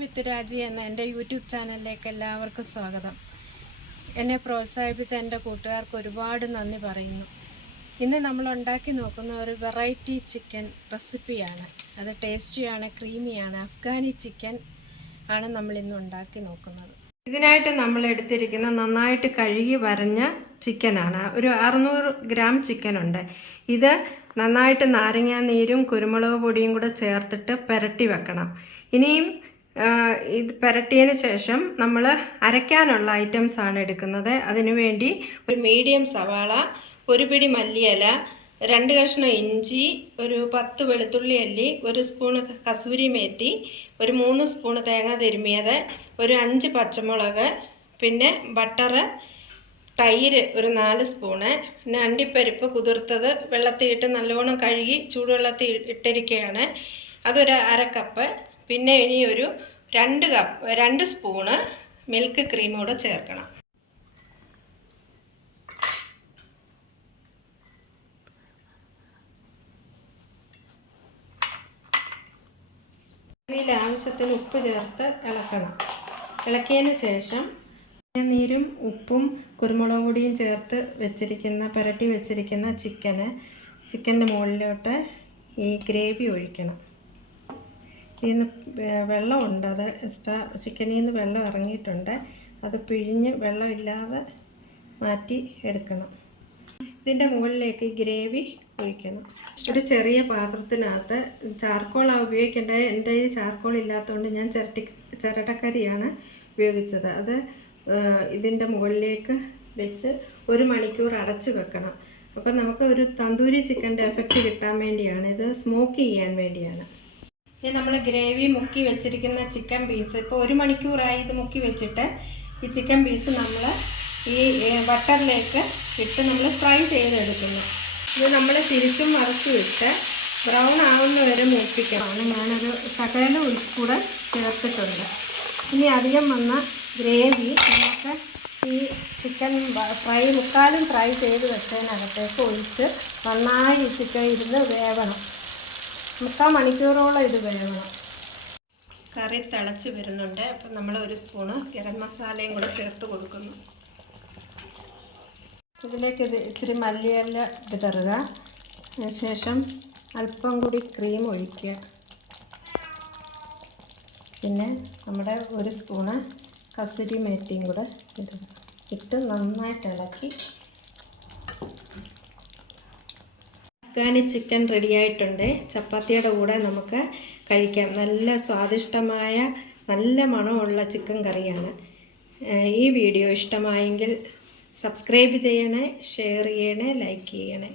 Cooking വിത്ത് രാജി എന്ന എൻ്റെ യൂട്യൂബ് ചാനലിലേക്ക് എല്ലാവർക്കും സ്വാഗതം. എന്നെ പ്രോത്സാഹിപ്പിച്ച എൻ്റെ കൂട്ടുകാർക്ക് ഒരുപാട് നന്ദി പറയുന്നു. ഇന്ന് നമ്മൾ ഉണ്ടാക്കി നോക്കുന്ന ഒരു വെറൈറ്റി ചിക്കൻ റെസിപ്പിയാണ്. അത് ടേസ്റ്റിയാണ്, ക്രീമിയാണ്. അഫ്ഗാനി ചിക്കൻ ആണ് നമ്മൾ ഇന്ന് ഉണ്ടാക്കി നോക്കുന്നത്. ഇതിനായിട്ട് നമ്മൾ എടുത്തിരിക്കുന്ന നന്നായിട്ട് കഴുകി വരഞ്ഞ ചിക്കനാണ്. ഒരു 600 ഗ്രാം ചിക്കനുണ്ട്. ഇത് നന്നായിട്ട് നാരങ്ങാനീരും കുരുമുളക് പൊടിയും കൂടെ ചേർത്തിട്ട് പുരട്ടി വെക്കണം. ഇനിയും ഇത് പുരട്ടിയതിന് ശേഷം നമ്മൾ അരയ്ക്കാനുള്ള ഐറ്റംസാണ് എടുക്കുന്നത്. അതിനുവേണ്ടി ഒരു മീഡിയം സവാള, ഒരു പിടി മല്ലിയില, 2 കഷ്ണം ഇഞ്ചി, ഒരു 10 വെളുത്തുള്ളി അല്ലി, 1 സ്പൂണ് കസൂരി മേത്തി, ഒരു 3 സ്പൂണ് തേങ്ങ തിരുമിയത്, ഒരു 5 പച്ചമുളക്, പിന്നെ ബട്ടറ്, തൈര് ഒരു 4 സ്പൂണ്, പിന്നെ അണ്ടിപ്പരിപ്പ് കുതിർത്തത് വെള്ളത്തിയിട്ട് നല്ലോണം കഴുകി ചൂടുവെള്ളത്തിൽ ഇട്ടിരിക്കുകയാണ്, അതൊരു 1/2 കപ്പ്. പിന്നെ ഇനി ഒരു 2 സ്പൂണ് മിൽക്ക് ക്രീം കൂടെ ചേർക്കണം. ഇതിൽ ആവശ്യത്തിന് ഉപ്പ് ചേർത്ത് ഇളക്കണം. ഇളക്കിയതിന് ശേഷം നീരും ഉപ്പും കുരുമുളക് പൊടിയും ചേർത്ത് പുരട്ടി വെച്ചിരിക്കുന്ന ചിക്കൻ്റെ മുകളിലോട്ട് ഈ ഗ്രേവി ഒഴിക്കണം. ഇതിന്ന് വെള്ളമുണ്ട്, അത് ചിക്കനിൽ നിന്ന് വെള്ളം ഇറങ്ങിയിട്ടുണ്ട്. അത് പിഴിഞ്ഞ് വെള്ളമില്ലാതെ മാറ്റി എടുക്കണം. ഇതിൻ്റെ മുകളിലേക്ക് ഈ ഗ്രേവി ഒഴിക്കണം. ഒരു ചെറിയ പാത്രത്തിനകത്ത് ചാർക്കോളാണ് ഉപയോഗിക്കേണ്ടത്. എൻ്റെ കയ്യിൽ ചാർക്കോൾ ഇല്ലാത്തതുകൊണ്ട് ഞാൻ ചിരട്ടക്കരിയാണ് ഉപയോഗിച്ചത്. അത് ഇതിൻ്റെ മുകളിലേക്ക് വെച്ച് 1 മണിക്കൂർ അടച്ച് വെക്കണം. അപ്പം നമുക്ക് ഒരു തന്തൂരി ചിക്കൻ്റെ എഫക്റ്റ് കിട്ടാൻ വേണ്ടിയാണ്, ഇത് സ്മോക്ക് ചെയ്യാൻ വേണ്ടിയാണ്. ഇനി നമ്മൾ ഗ്രേവി മുക്കി വെച്ചിരിക്കുന്ന ചിക്കൻ പീസ് ഇപ്പോൾ 1 മണിക്കൂറായി ഇത് മുക്കി വെച്ചിട്ട് ഈ ചിക്കൻ പീസ് നമ്മൾ ഈ ബട്ടറിലേക്ക് ഇട്ട് നമ്മൾ ഫ്രൈ ചെയ്തെടുക്കുന്നു. ഇത് നമ്മൾ തിരിച്ചും മറിച്ചും ഇട്ട് ബ്രൗൺ ആവുന്ന വരെ മൂപ്പിക്കണം. ഞാനൊരു ശകലം കൂടെ ചേർത്തിട്ടുണ്ട്. ഇനി അധികം വന്ന ഗ്രേവി നമുക്ക് ഈ ചിക്കൻ മുക്കാലും ഫ്രൈ ചെയ്ത് വെച്ചതിനകത്തേക്ക് ഒഴിച്ച് നന്നായി ചിക്കൻ ഇരുന്ന് വേവണം. 3/4 മണിക്കൂറോളം ഇത് വേവണം. കറി തിളച്ച് വരുന്നുണ്ട്. അപ്പം നമ്മൾ 1 സ്പൂണ് ഗരം മസാലയും കൂടെ ചേർത്ത് കൊടുക്കുന്നു. ഇതിലേക്ക് ഇച്ചിരി മല്ലിയില വിതറുക. അതിനുശേഷം അല്പം കൂടി ക്രീം ഒഴിക്കുക. പിന്നെ നമ്മുടെ 1 സ്പൂണ് കസൂരി മേത്തിയും കൂടെ ഇട്ട് നന്നായിട്ട് ഇളക്കി. അഫ്ഗാനി ചിക്കൻ റെഡിയായിട്ടുണ്ട്. ചപ്പാത്തിയുടെ കൂടെ നമുക്ക് കഴിക്കാം. നല്ല സ്വാദിഷ്ടമായ നല്ല മണമുള്ള ചിക്കൻ കറിയാണ്. ഈ വീഡിയോ ഇഷ്ടമായെങ്കിൽ സബ്സ്ക്രൈബ് ചെയ്യണേ, ഷെയർ ചെയ്യണേ, ലൈക്ക് ചെയ്യണേ.